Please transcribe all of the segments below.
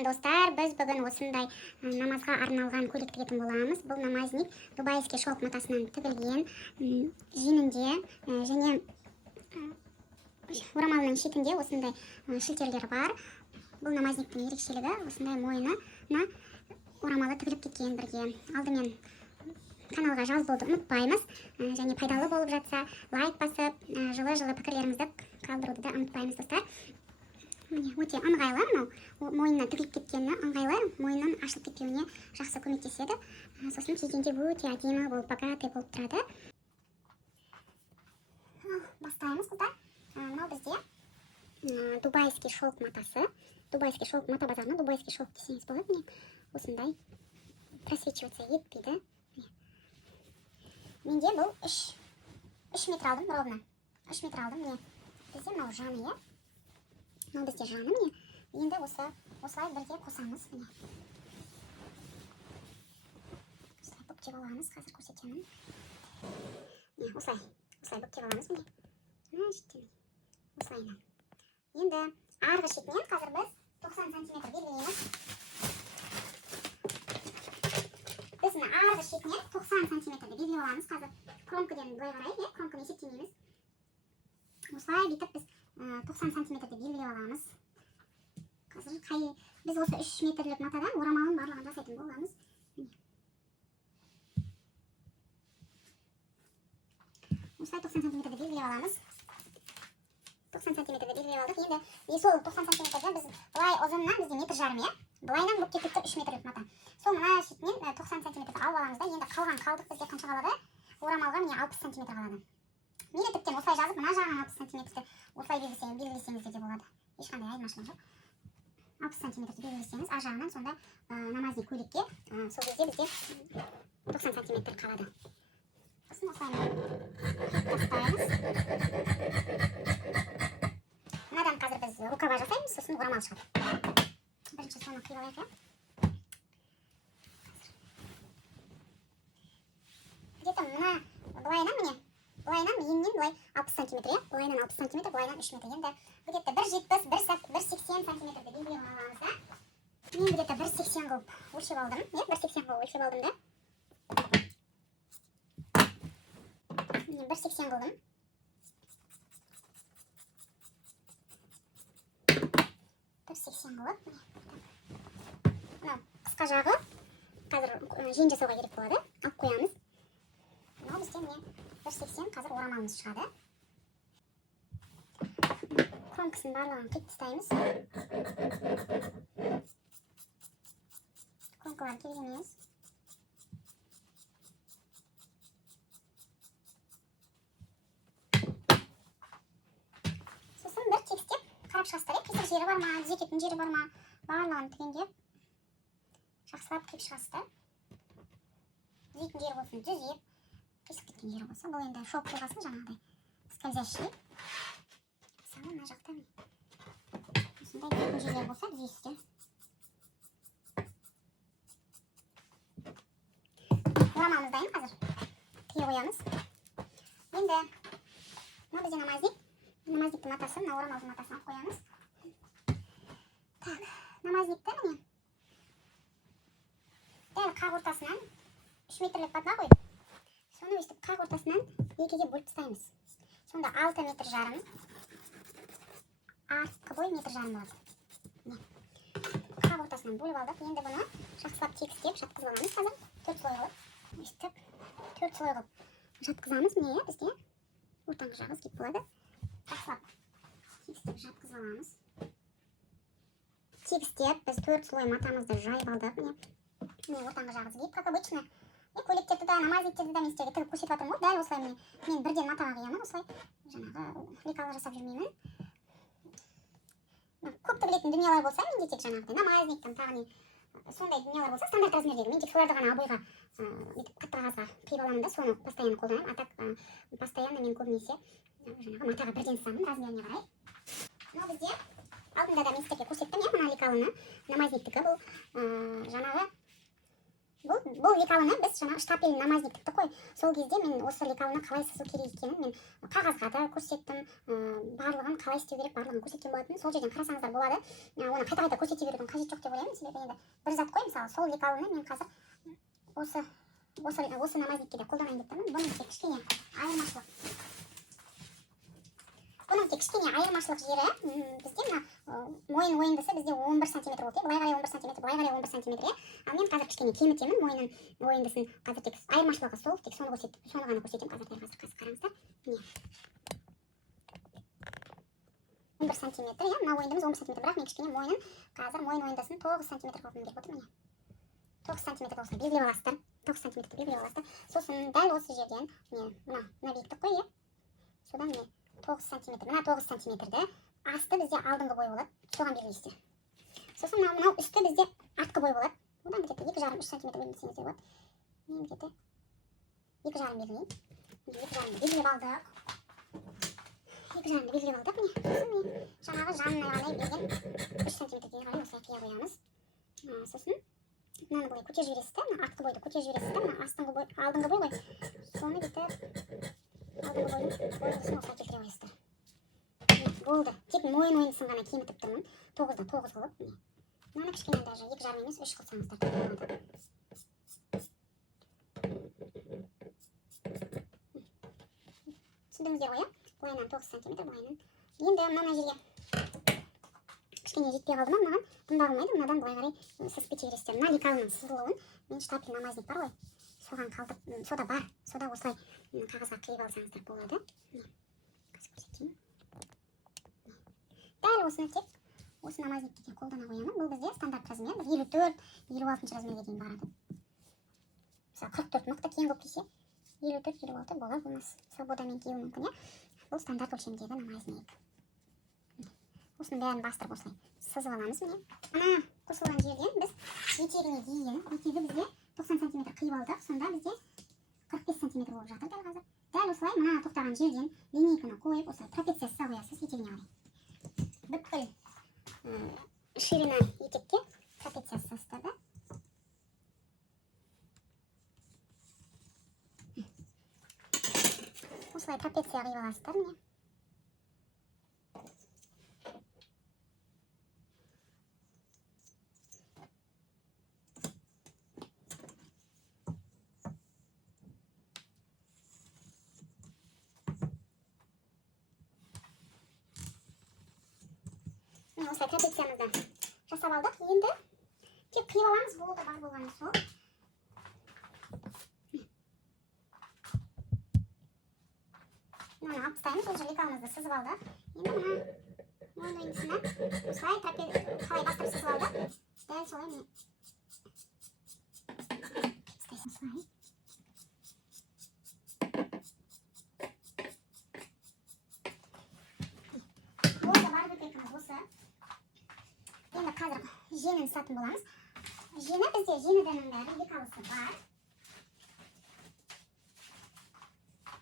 салам достар, біз бүгін осындай намазға арналған көйлек тігетін боламыз. Бұл намазник дубайский шелк матасынан тігілген, жеңінде және орамалының шетінде осындай шілтерлер бар. Бұл намазниктің ерекшелігі осындай мойнына орамалы тігіліп кеткен бірге. Алдымен каналға жазылуды ұмытпаймыз, және пайдалы болып жатса лайк басып, жылы пікірлеріңізді қалдыруды да ұмытпаймыз достар. Өте ыңғайлы, мынау мойнына тігіліп кеткені ыңғайлы, мойнның ашылып кетпеуіне жақсы көмектеседі. Сосын кигенде өте әдемі болып, богатый болып тұрады. Бастаймыз қыздар. Мынау бізде дубайский шелк матасы. Дубайский шелк мата базарына дубайский шелк десеңіз болады. Осындай просвечиваться етпейді. Менде бұл 3 метр алдым, ровно 3 метр алдым. Бізде мынау жаны, мынау бізде жаны, енді осылай бірге қосамыз. Осылай бүктеп аламыз, қазір көрсетемін. Осылай бүктеп аламыз. Осылайынан. Енді арғы шетінен қазір біз 90 сантиметр белгілейміз. Біз арғы шетінен 90 сантиметрді белгілей аламыз. Қазір кромкіден былай қарай, кромкіні есептемейміз. Осылай бүйтіп біз 90 сантиметрді белгілей аламыз. Қазір біз осы 3 метрлік матадан орамалын барлығын жасайтын боламыз. Осылай 90 сантиметрді белгілей аламыз. 90 сантиметрді белгілей алдық. Енді сол 90 сантиметрді біз былай ұзынынан бізде метр жарым, былайынан бүктеп кетті 3 метрлік мата. Сол мына шетінен 90 сантиметрді алып аламыз да, енді қалған қалдық бізде қанша қалады? Орамалға 60 сантиметр қалады. Мейлі тіптен осылай жазып, мына жағынан 60 сантиметрді осылай белгілесеңіз де болады. Ешқандай айырмашылық жоқ. 60 сантиметрді белгілесеңіз, ар жағынан сонда намазник көйлекке сол кезде бізде 90 сантиметр қалады. Сосын осылай тастаймыз. Мынадан қазір біз рукава жасаймыз, сосын орамал шығады. Бірінші соны қиып алайық. Где-то мына былайынан еннен былай 60 сантиметр, былайынан 60 сантиметр, былайынан 3 метр. Енді где-то 1,70-1,80 сантиметрді белгілей аламыз да. Мен где-то 1,80 қылып өлшеп алдым. 1,80 қылып өлшеп алдым да. 1,80 қылдым. 1,80 қылып. Мынау қысқа жағы қазір жең жасауға керек болады. Алып қоямыз. Мынау бізде 1,80 қазір орамалымыз шығады. Кромкасын барлығын қиып тастаймыз. Кромкалар керек емес. Сосын бір текстеп қарап шығасыздар. Кесір жері бар ма, түзететін жері бар ма, барлығын түгендеп жақсылап кеп шығасыздар. Түзететін жері болсын түзеп, кесіп кеткен жері болса, бұл енді шоп болғасын жаңағыдай скользящий. Мысалы мына жақта осындай кеткен жерлер болса түзейсіздер. Орамалымыз дайын қазір. Қия қоямыз. Енді мына бізде намазниктің матасы, мына орамалдың матасын алып қоямыз. Так, намазникті дәл қақ ортасынан 3 метрлік батына қойып, соны өстіп қақ ортасынан екіге бөліп тастаймыз. Сонда 6 метр жарым, артқы бой метр жарым болады. Қақ ортасынан бөліп алдық. Енді бұны жақсылап тегістеп жатқызып аламыз қазір. 4 слой қылып. Өстіп 4 слой қылып жатқызамыз. Міне бізде ортаңғы жағы кеп болады. Жақсылап тегістеп жатқызып аламыз. Тегістеп біз 4 слой матамызды жайып алдық. Міне ортаңғы жағы кеп, как обычно. Көйлектерді да, намазниктерді да мен сіздерге тігіп көрсетіп жатырмын ғой. Дәл осылай мен бірден матаға қиямын. Осылай жаңағы лекалы жасап жүрмеймін. Көп тігілетін дүниелер болса, менде тек жаңағыдай намазниктен тағы сондай дүниелер болса, стандарт размердегі. Мен тек соларды ғана обойға қатты қағазға қиып аламын да, соны постоянно қолданамын. А так постоянно мен көбінесе жаңағы матаға бірден саламын размеріне қарай. Мынау бізде алдында да мен сіздерге көрсеттім, мына лекалыны намазниктікі бұл жаңағы Бұл лекалыны біз жаңа штапель намазник тіктік қой. Сол кезде мен осы лекалыны қалай сызу керек екенін мен қағазға да көрсеттім, барлығын қалай істеу керек барлығын көрсеткен болатын. Сол жерден қарасаңыздар болады. Оны қайта көрсете берудің қажет жоқ деп ойлаймын, себебі енді бір зат қой, мысалы сол лекалыны мен қазір осы намазникке де қолданайын деп тұрмын. Бұның тек кішкене айырмашылық жері бізде мына мойын ойындысы бізде 11 сантиметр болды. Былай қарай 11 сантиметр, былай қарай 11 сантиметр. Ал мен қазір кішкене кемітемін мойынның ойындысын. Қазір тек айырмашылығы сол, тек соны ғана көрсетемін. Қазір қараңыздар. Міне. 11 сантиметр, иә, мына ойындымыз 11 сантиметр, бірақ мен кішкене мойынын қазір мойын ойындасын 9 сантиметр қылып беріп отырмын. 9 сантиметр осыны белгілеп аласыздар. 9 сантиметрді белгілеп аласыздар. Сосын дәл осы жерден мына биіктік қой, иә. Содан міне 9 сантиметр, мына 9 сантиметрді асты бізде алдыңғы бой болады, соған белгілейсіздер. Сосын мынау үсті бізде артқы бой болады. Одан где-то 2,5-3 сантиметр белгілесеңіздер болады. Мен где-то 2,5 белгілеймін. 2,5-ды белгілеп алдық. 2,5-ды белгілеп алдық. Міне жаңағы жанына ғана берген 3 сантиметрге қарай осылай қия қоямыз. Сосын мынаны былай көтеріп жібересіздер, мына артқы бойды көтеріп жібересіздер, мына алдыңғы бой ғой. Соны бүйтіп алдыңғы бойдың ойындысын осылай келтіре қоясыздар. Болды. Тек мойын ойындысын ғана кемітіп тұрмын. 9-да 9 қылып. Мынаны кішкене даже 2,5 емес 3 қылсаңыздар болады. Түсіндіңіздер ғой, иә? Былайынан 9 сантиметр, былайынан. Енді мына жерге кішкене жетпей қалды ма мынаған? Бұнда болмайды, мынадан былай қарай сызып кете бересіздер. Мына лекалының сызылуын мен штапель намазник бар ғой. Соған қалдырып, сода бар. Сода осылай қағазға қиып алсаңыздар болады. Қазір көрсетейін. Дәл осыны тек осы намазникке де қолдана қоямын. Бұл бізде стандарт размер, 54-56 размерге дейін барады. Мысалы 44 мықты кең болып кисе, 54-56 бола болмас. Свободамен кию мүмкін, иә. Бұл стандарт өлшемдегі намазник. Осының бәрін бастырып осылай сызып аламыз. Міне ана қосылған жерден біз етегіне дейін, етегі бізде 90 сантиметр қиып алдық. Сонда бізде 45 сантиметр болып жатыр дәл қазір. Дәл осылай мына тоқтаған жерден линейканы қойып осылай трапеция сыза қоясыз етегіне қарай. Бүкіл ширина етекке трапеция сызасыздар да. Осылай трапеция қиып аласыздар, міне. Осылай трапециямызды жасап алдық. Енді тек қиып аламыз, болды, бар болғаны сол. Мынаны алып тастаймыз, ол жерге лекалымызды сызып алдық. Енді мына мойын ойындысына осылай қалай бастырып сызып алдық. Дәл солай міне. Осылай. Болды, бар бөтелкіміз осы. Енді қазір жеңін сатын боламыз. Жеңі бізде жеңідінің бәрі лекалысы бар.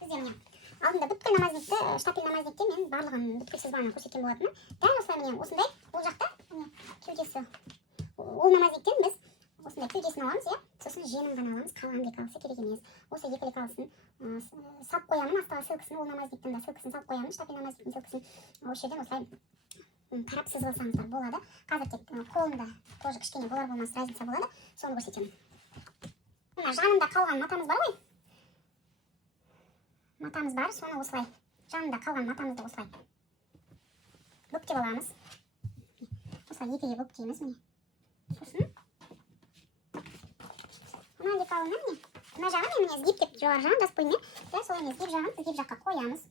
Бізде міне алдында бүткіл намазникті, штапель намазникте мен барлығын бүткіл сызбаны көрсеткен болатынмын. Дәл осылай міне осындай, ол жақта міне кеудесі. Ол намазниктен біз осындай кеудесін аламыз, иә. Сосын жеңін ғана аламыз, қалған лекалысы керек емес. Осы екі лекалысын салып қоямын, астағы сілкісін, ол намазниктен да сілкісін салып қоямын, штапель намазниктің сілкісін. Осы жерден осылай қарап сызып алсаңыздар болады. Қазір тек қолымда тоже кішкене болар болмас разница болады. Соны көрсетемін. Мына жанында қалған матамыз бар ғой. Матамыз бар, соны осылай. Жанында қалған матамызды осылай бүктеп аламыз. Осылай екіге бүктейміз, міне. Сосын мына лекалыны міне. Мына жағын міне сгиб деп жоғары жағын жазып қойдым. Дәл солай міне сгиб жағын сгиб жаққа қоямыз.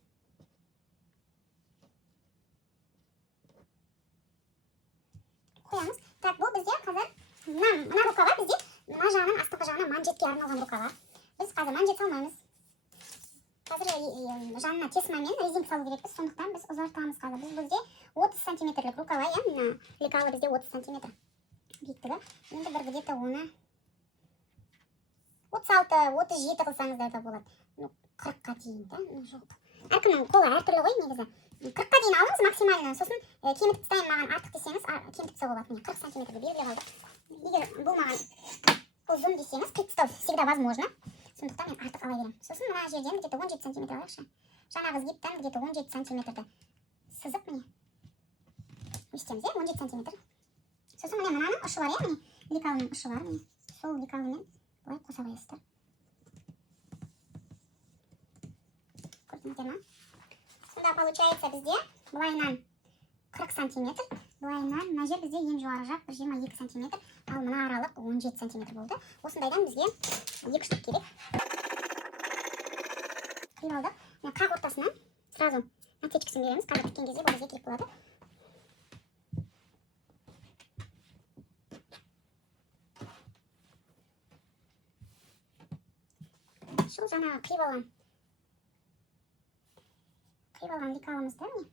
Қоямыз. Так, бұл бізде қазір мына рукава бізде мына жағынан астыңғы жағына манжетке арналған рукава. Біз қазір манжет салмаймыз. Қазір жанына тесімамен резинка салу керекпіз, сондықтан біз ұзартамыз қазір. Біз бізде 30 сантиметрлік рукава, иә, мына лекалы бізде 30 сантиметр биіктігі. Енді бір где-то оны 36-37 қылсаңыздар да болады. 40-қа дейін, да? Жоқ. Әркімнің қолы әртүрлі ғой негізі. 40-қа дейін алыңыз максимально, сосын кемітіп тастайын маған артық десеңіз, кемітіп тастауға болады. 40 сантиметрді белгілеп алдық. Егер бұл маған ұзын десеңіз, қиыстау всегда возможно. Сондықтан мен артық ала беремін. Сосын мына жерден где-то 17 сантиметр алайықшы. Жаңағы сгибтан где-то 17 сантиметрді сызып, міне өстеміз, 17 сантиметр. Сосын міне мынаның ұшы бар, міне лекалының ұшы бар, міне сол лекалымен былай қоса қоясыздар. Көрдіңіздер ма? Сонда получается бізде былайынан 40 сантиметр, былайынан мына жер бізде ең жоғары жақ 22 сантиметр, ал мына аралық 17 сантиметр болды. Осындайдан бізге 2 штук керек. Қиып алдық. Қақ ортасынан сразу отечкасын береміз. Қазір тіккен кезде бұл бізге керек болады. Сол жаңағы қиып алған лекалымызды міне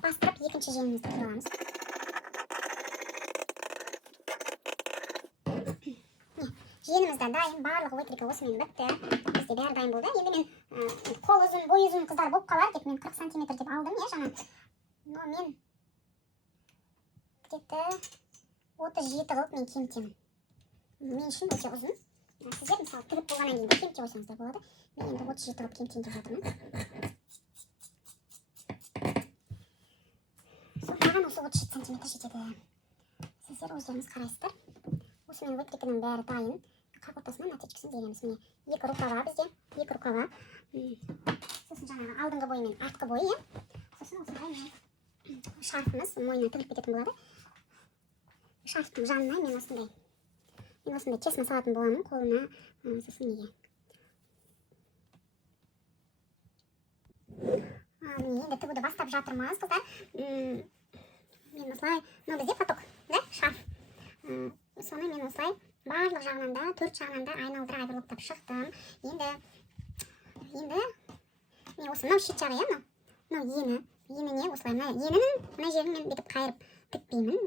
бастырып екінші жеңімізді қиып аламыз. Жеңімізді дайын, барлығы выкройка осымен бітті. Бізде бәрі дайын болды. Енді мен қол ұзын, бой ұзын қыздар болып қалар деп мен 40 сантиметр деп алдым, жаңа. Но мен где-то 37 қылып мен кемітемін. Мен үшін өте ұзын. Сіздер мысалы тігіп болғаннан кейін кеміте қойсаңыздар болады. Мен енді 37 қылып кемітейін деп жатырмын. Маған осы 37 сантиметр жетеді. Сіздер өздеріңіз қарайсыздар. Осымен выкройканың бәрі дайын. Қақ ортасынан отечкасын береміз. Міне екі рукава бізде, екі рукава. Сосын жаңағы алдыңғы бой мен артқы бой, сосын осындай шарфымыз мойнына тігіліп кететін болады. Шарфтың жанына мен осындай тесма салатын боламын қолына, сосын неге. Енді тігуді бастап жатырмыз, қыздар. Мен осылай, бізде поток, шарф. Соны мен осылай барлық жағынан да, 4 жағынан да айналдыра оверлоктап шықтым. Енді мен осы мынау шет жағы, еніне осылай, енінің мына жерін мен бетіп қайырып тікпеймін.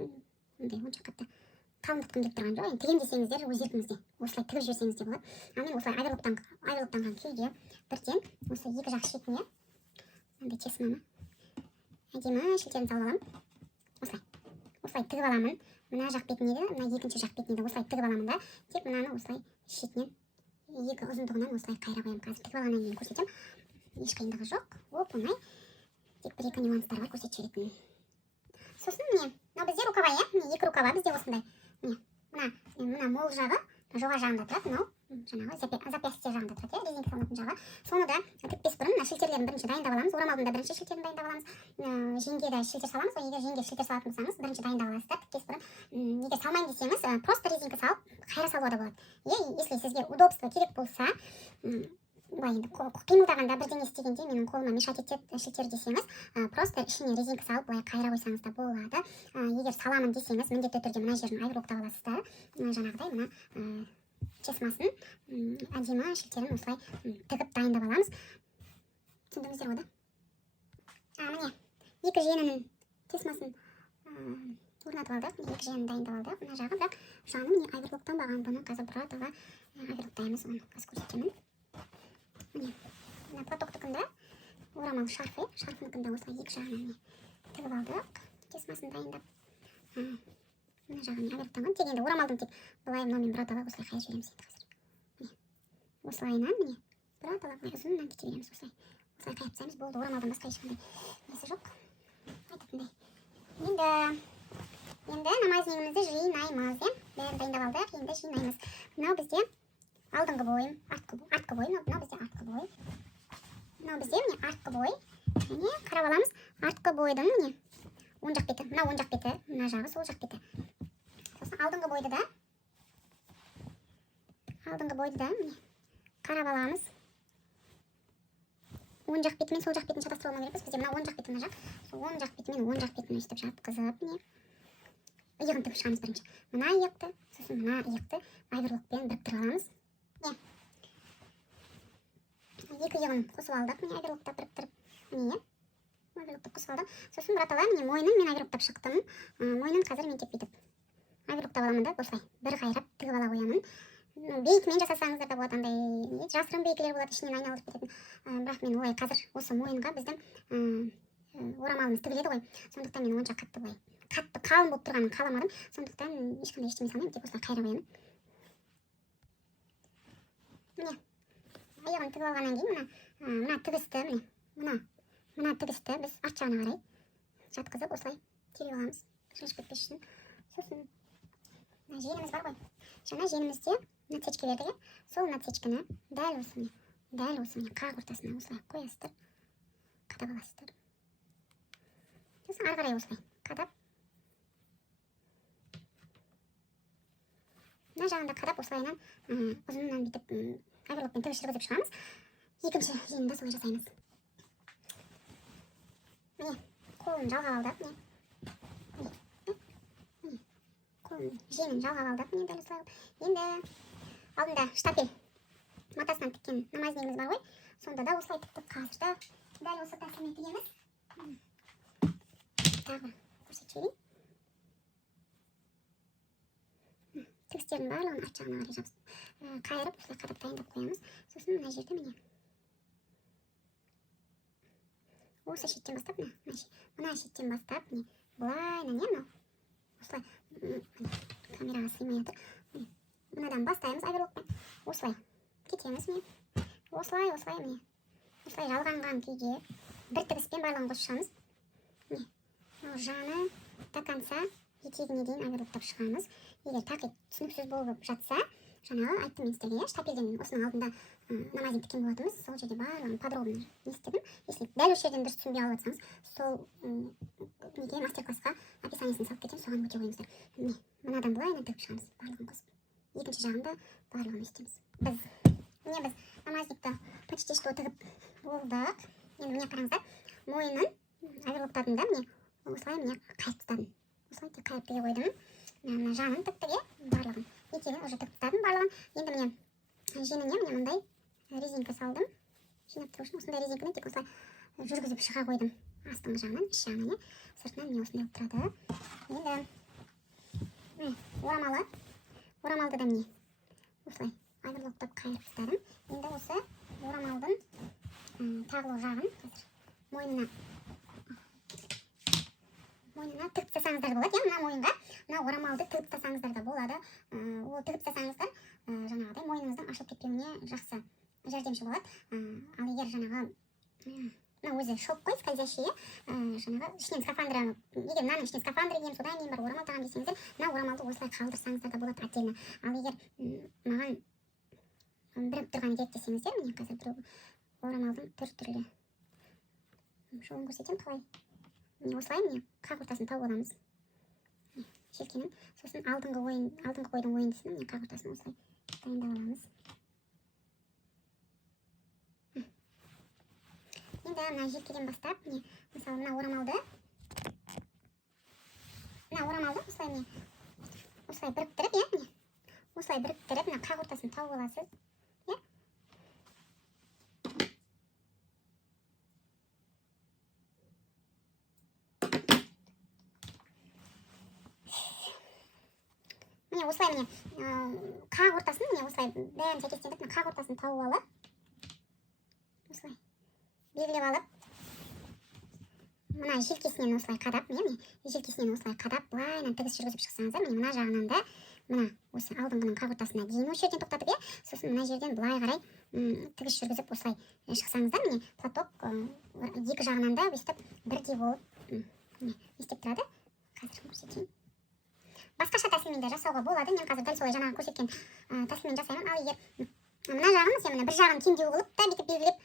Онша қатты қалыңдатқым келіп тұрған жоқ. Тігем десеңіздер өз еркіңізде, осылай тігіп жіберсеңіз де болады. Мен осылай оверлоктанған күйде бірден осы екі жақ шетіне мынандай тесманы әдемі шілтерін салып аламын. Осылай тігіп аламын. Мына жақ бетіне де, мына екінші жақ бетіне де осылай тігіп аламын да. Тек мынаны осылай шетінен екі ұзындығынан осылай қайрап қоямын. Қазір тігіп алғаннан кейін көрсетем. Еш қиындығы жоқ. Оп-оңай. Тек бір-екі нюанстар бар көрсетіп жіберетін. Сосын міне, мына бізде рукава, екі рукава бізде осындай. Мына мол жағы жоғары жағында тұрады, мынау жаңағы запястье жағында тұрады, резинка салынатын жағы. Соны да тікпес бұрын шілтерлерін бірінші дайындап аламыз. Орамалдың да бірінші шілтерін дайындап аламыз. Жеңге де шілтер саламыз. Егер жеңге шілтер салатын болсаңыз, бірінші дайындап аласыздар тікпес бұрын. Егер салмайын десеңіз, просто резинка салып, қайра салуға да болады. Если сізге удобство керек болса, қимылдағанда бірдеңе істегенде менің қолыма мешать етеді шілтер десеңіз, просто ішіне резинка салып былай қайра қойсаңыз да болады. Егер саламын десеңіз, міндетті түрде мына жерін оверлоктап аласыздар. Жаңағыдай мына тесмасын әдемі шілтерін осылай тігіп дайындап аламыз. Түсіндіңіздер ғой да? Міне екі жеңінің тесмасын орнатып алдық, екі жеңін дайындап алдық. Мына жағы, бірақ жаны міне оверлоктанбаған. Бұны қазір бұратаға оверлоктаймыз, оны қазір көрсетемін. Міне платоктікінде орамал шарфыныкінде осылай екі жағынан тігіп алдық, тесмасын дайындап. Мына жағын оверлоктанған. Тек енді орамалдың тек былай мынаумен бұратаға осылай қайырып жібереміз енді қазір. Осылайынан міне бұратаға былай ұзынынан кете береміз. Осылай қайырып тастаймыз, болды. Орамалдан басқа ешқандай несі жоқ. Айтатындай. Енді намазнигімізді жинаймыз, бәрін дайындап алдық, енді жинаймыз. Мынау бізде алдыңғы бойым, артқы бой, мынау бізде артқы бой. Мынау бізде міне артқы бой. Және қарап аламыз, артқы бойдың міне оң жақ беті, мына оң жақ беті, мына жағы сол жақ беті. Сосын алдыңғы бойды да міне қарап аламыз. Оң жақ беті мен сол жақ бетін шатастырып алмау керекпіз. Бізде мына оң жақ беті, мына жақ. Сол оң жақ беті мен оң жақ бетін өстіп жатқызып, міне иығын тігіп шығамыз бірінші. Мына иықты, сосын мына иықты оверлокпен біріктіріп аламыз. Екі иығын қосып алдық, міне оверлоктап біріктіріп, міне оверлоктап қосып алдық. Сосын бұраталар, міне мойнын мен оверлоктап шықтым. Мойнын қазір мен тек бүйтіп оверлоктап аламын да, осылай бір қайрап тігіп ала қоямын. бейкімен жасасаңыздар да болады, андай жасырын бейкілер болады, ішінен айналдырып кететін. Бірақ мен олай қазір осы мойынға біздің орамалымыз тігіледі ғой, сондықтан мен онша қатты қалың болып тұрғанын қаламадым, сондықтан ешқандай ештеме салмаймын, тек осылай қайрап қоямын. Міне аяғын тігіп алғаннан кейін мына тігісті біз арт жағына қарай жатқызып осылай теріп аламыз, шашып кетпес үшін. Сосын жеңіміз бар ғой, жаңа жеңімізде нацечкелерді, сол нацечкіні дәл осы қақ ортасына осылай қоясыздар, қадап аласыздар. Сосын ары қарай осылай қадап, мына жағында қадап осылайынан ұзынынан бүйтіп оверлокпен тігіс жүргізіп шығамыз. Екінші жеңімді солай жасаймыз. Міне қолын жалғап алдық, жеңін жалғап алдық, міне дәл осылай. Енді алдында штапель матасынан тіккен намазнигіміз бар ғой, сонда да осылай тіктік. Қазірді дәл осы тәсілмен тігеміз. Тағы көрсетіп жіберейін. Тігістердің барлығын арт жағына қарай қайырып, осылай қадап дайындап қоямыз. Сосын мына жерде міне осы шеттен бастап, мына шеттен бастап, былайынан мынау осылай камераға сыймай отыр. Мынадан бастаймыз оверлокпен, осылай кетеміз, осылай жалғанған күйге бір тігіспен барлығын қосып шығамыз. Жаны до конца етегіне дейін оверлоктап шығамыз. Егер тақи түсініксіз болып жатса, жаңағы айттым мен сіздерге, штапельден осының алдында намазин тіккен болатынбыз, сол жерде барлығын подробно естідім. Если дәл осы жерден дұрыс түсінбей алып жатсаңыз, сол мастер-классқа описаниесін салып кетемін, соған өте қойыңыздар. Мынадан былайынан тігіп шығамыз, барлығын қосып. Екінші жағында барлығын істейміз. Біз намазникті почти что тігіп болдық. Енді міне қараңыздар, мойынын оверлоктадым да, осылай қайып тұтадым. Осылай тек қайып тіге қойдым. Жанын тіктіге барлығын, етегін уже тігіп тұтадым барлығын. Енді міне женіне мындай резинка салдым. Жинап тұру үшін осындай резинканы тек осылай жүргізіп шыға қойдым. Астыңғы жағынан, іш жағынан, сыртынан міне осындай тұрады. Енді орамалды да міне осылай оверлоктап қайырып ұстадым. Енді осы орамалдың тағылу жағын қазір мойнына тігіп тастасаңыздар да болады. Мына мойынға мына орамалды тігіп тастасаңыздар да болады. Ол тігіп тастасаңыздар жаңағыдай мойныңыздың ашылып кетпеуіне жақсы жәрдемші болады. Ал егер жаңағы мына өзі шоп қой, скользящие, жаңағы ішінен скафандр, егер мынаның ішінен скафандр киемін, содан кейін бар орамал тағам десеңіздер, мына орамалды осылай қалдырсаңыздар да болады отдельно. Ал егер маған біріп тұрғаны керек десеңіздер, міне қазір бір орамалдың түрлі жолын көрсетемін қалай. Міне осылай қақ ортасын тауып аламыз. Желкенің, сосын алдыңғы қойдың ойындысын қақ ортасын осылай дайындап аламыз. Енді мына желкеден бастап, мысалы мына орамалды осылай біріктіріп, мына қақ ортасын тауып аласыз. Міне осылай қақ ортасын, осылай бәрін сәйкестендіріп, қақ ортасын тауып алып, осылай белгілеп алып, мына желкесінен осылай қадап, былайынан тігіс жүргізіп шықсаңыздар, мына жағынан да, мына осы алдыңғының қақ ортасына дейін осы жерден тоқтатып, сосын мына жерден былай қарай тігіс жүргізіп осылай шықсаңыздар, платок екі жағынан да өстіп бірдей болып істеп тұрады. Қазір көрсетейін. Басқаша тәсілмен де жасауға болады. Мен қазір дәл солай жаңағы көрсеткен тәсілмен жасаймын. Ал егер мына жағын, бір жағын кемдеу қылып та бүйтіп белгілеп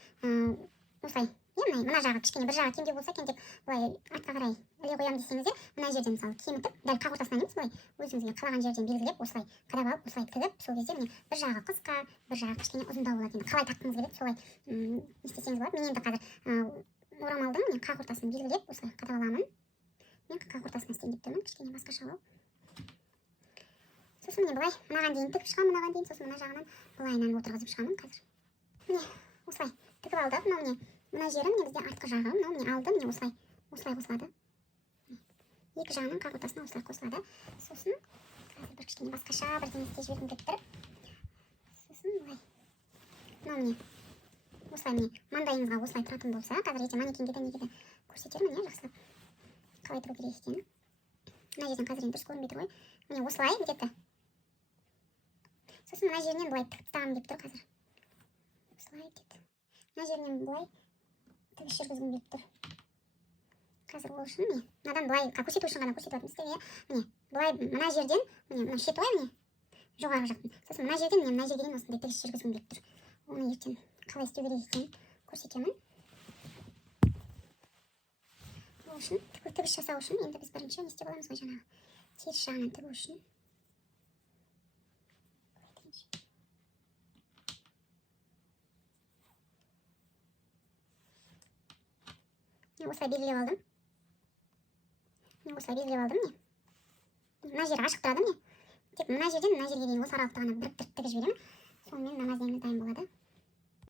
осылай, мына жағы кішкене бір жағы кемдеу болса екен деп былай артқа қарай іле қоямын десеңіздер, мына жерден мысалы кемітіп, дәл қақ ортасынан емес, былай өзіңізге қалаған жерден белгілеп, осылай қадап алып, осылай тігіп, сол кезде міне бір жағы қысқа, бір жағы кішкене ұзындау болады. Енді қалай таққыңыз келеді, солай істесеңіз болады. Мен енді қазір орамалдың қақ ортасын белгілеп, осылай қадап аламын. Мен қақ ортасына істейін деп тұрмын, кішкене басқаша қылып. Сосын міне былай мынаған дейін тігіп шығамын, мынаған дейін, сосын мына жағынан былайынан отырғызып шығамын қазір. Міне осылай тігіп алдық. Мына жері бізде артқы жағы, міне алды, міне осылай қосылады. Екі жағының қақ ортасына осылай қосылады. Сосын қазір бір кішкене басқаша бірдеңе істеп жібергім келіп тұр. мынау міне осылай міне маңдайыңызға осылай тұратын болса, қазір ертең манекенге де неге де көрсетермін, иә, жақсылап қалай тұру керек екенін. Мына жерден қазір енді дұрыс көрінбей тұр ғой. Міне осылай где-то. Сосын мына жерінен былай тігіп тастағым келіп тұр қазір. Осылай деді. Мына жерінен былай тігіс жүргізгім келіп тұр. Қазір ол үшін міне мынадан былай көрсету үшін ғана көрсетіп жатырмыз, иә. Міне былай мына жерден міне мына шетуай міне жоғарғы жақтан. Сосын мына жерден міне мына жерге дейін осындай тігіс жүргізгім келіп тұр. Оны ертең қалай істеу керек екенін көрсетемін. Ол үшін тігіс жасау үшін енді біз бірінші не істеп аламыз ғой, жаңағы теріс жағынан тігу үшін. Осылай белгілеп алдым. Осылай белгілеп алдым, не. Мына жері ашық тұрады, не. Тек мына жерден мына жерге дейін осы аралықты ғана біріктіріп тігіп жіберемін. Сонымен намазымыз дайын болады.